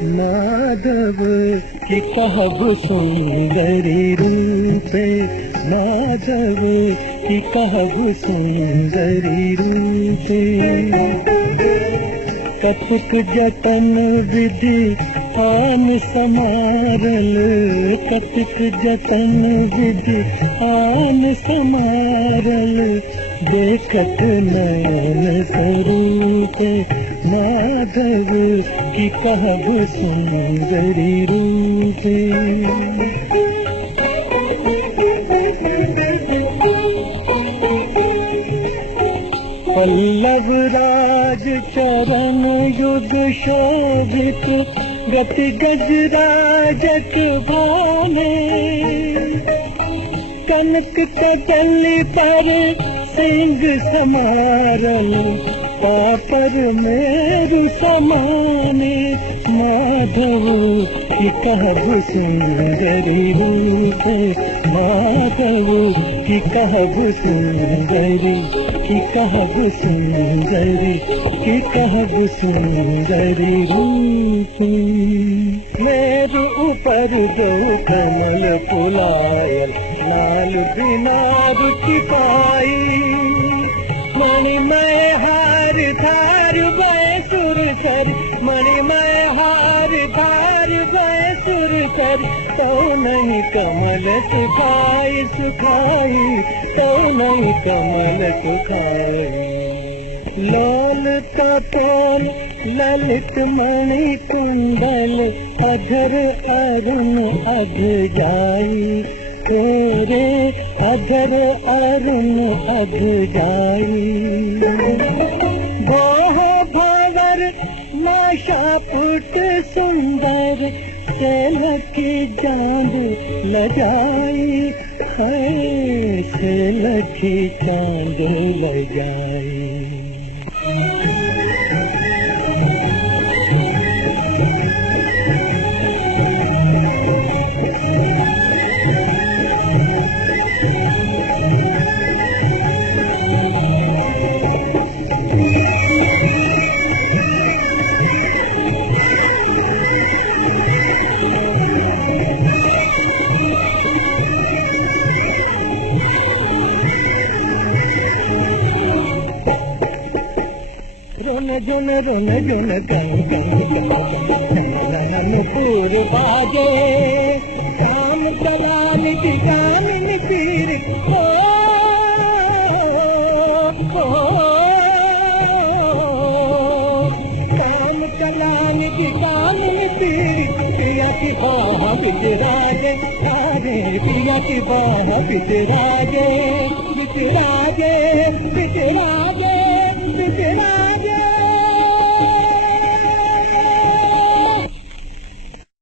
माधव की कहब सुंदरी रूपे, माधव की कहब सुंदरी रूपे। कथक जतन विधि आन समारल, कथक जतन विधि आन समारल, देखत नयन स्वरूप माधव की कहब सुंदरी रूपे। पल्लव राज चरण युग शोभित, गति गजराजक भाने, कनक कदली पर सिंह समारल, पापर मेरु समाने, माधव की कहब सुंदरी रूपे, माधव की कहब सुंदरी, की कहब सुंदरी, की कहब सुंदरी रूपे। मेरे ऊपर जो कमल फुलायल, लाल बिनार की पाई, मणिमय हार धार गए सुर कर, मणिमय हार धार गए सुर कर, तो नहीं कमल सुखाई सुखाई, तो नहीं कमल सुखाई। लाल का पोल ललित मणि कुंडल, अधर अरुण अध जाई, तेरे अधर अरुण अध जाई। गोह भंवर नाशा पुट सुंदर, सेलखी चांद लगाई, सेलखी चांद लगाई। रन रन रन कन कन रनपुर बाजे, काम कलाम की कामिनी पीर, काम कलाम की कामिनी पीर, पिया की बाह बिचराजे, पिया की बाह बिचराजे, बिचराजे बिचराजे।